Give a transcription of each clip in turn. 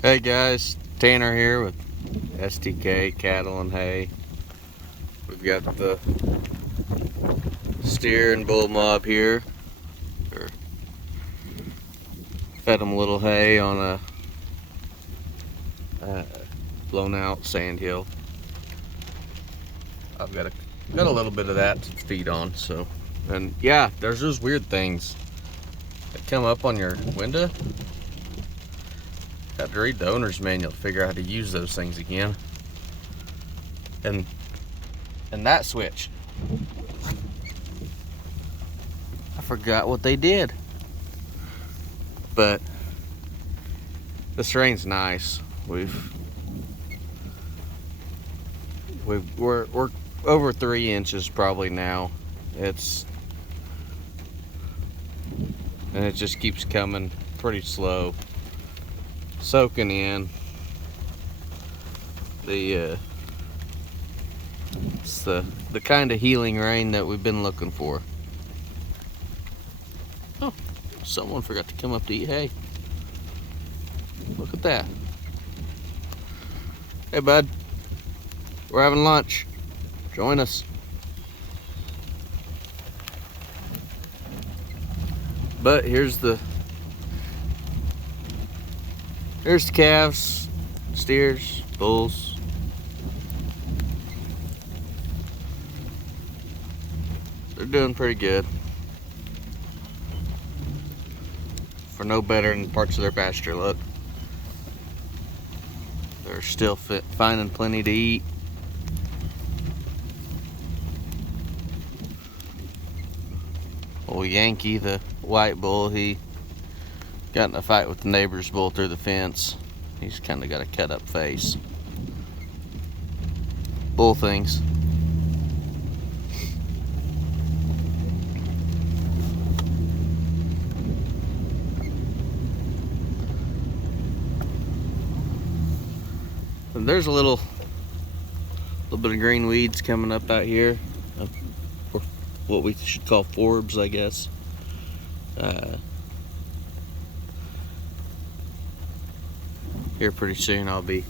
Hey guys, Tanner here with STK Cattle and Hay. We've got the steer and bull mob here. Fed them a little hay on a blown out sand hill. I've got a little bit of that to feed on. So, and yeah, there's those weird things that come up on your window. Got to read the owner's manual to figure out how to use those things again. And that switch, I forgot what they did. But this rain's nice. We're over 3 inches probably now. And it just keeps coming pretty slow, soaking in. It's the kind of healing rain that we've been looking for. Oh, someone forgot to come up to eat hay. Look at that. Hey bud, we're having lunch. Join us. But here's the calves, steers, bulls. They're doing pretty good. For no better than parts of their pasture, look. They're still finding plenty to eat. Old Yankee, the white bull, he got in a fight with the neighbor's bull through the fence. He's kind of got a cut up face. Bull things. And there's a little bit of green weeds coming up out here. Or what we should call forbs, I guess. Here pretty soon I'll be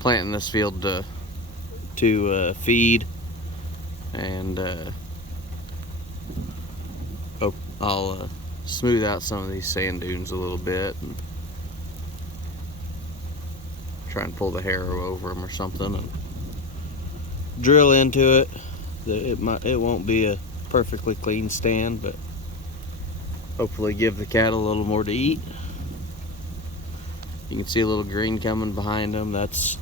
planting this field to feed, and I'll smooth out some of these sand dunes a little bit and try and pull the harrow over them or something and drill into it. It won't be a perfectly clean stand, but hopefully give the cattle a little more to eat. You can see a little green coming behind them. That's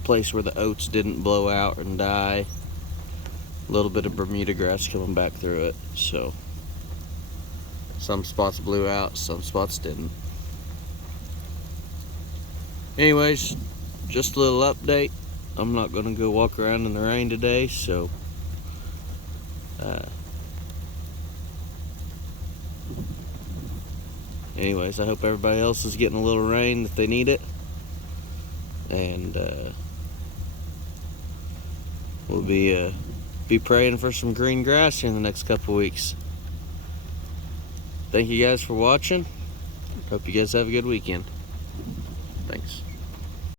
a place where the oats didn't blow out and die. A little bit of Bermuda grass coming back through it. So some spots blew out, some spots didn't. Anyways, just a little update. I'm not gonna go walk around in the rain today, so anyways, I hope everybody else is getting a little rain if they need it. And we'll be praying for some green grass here in the next couple weeks. Thank you guys for watching. Hope you guys have a good weekend.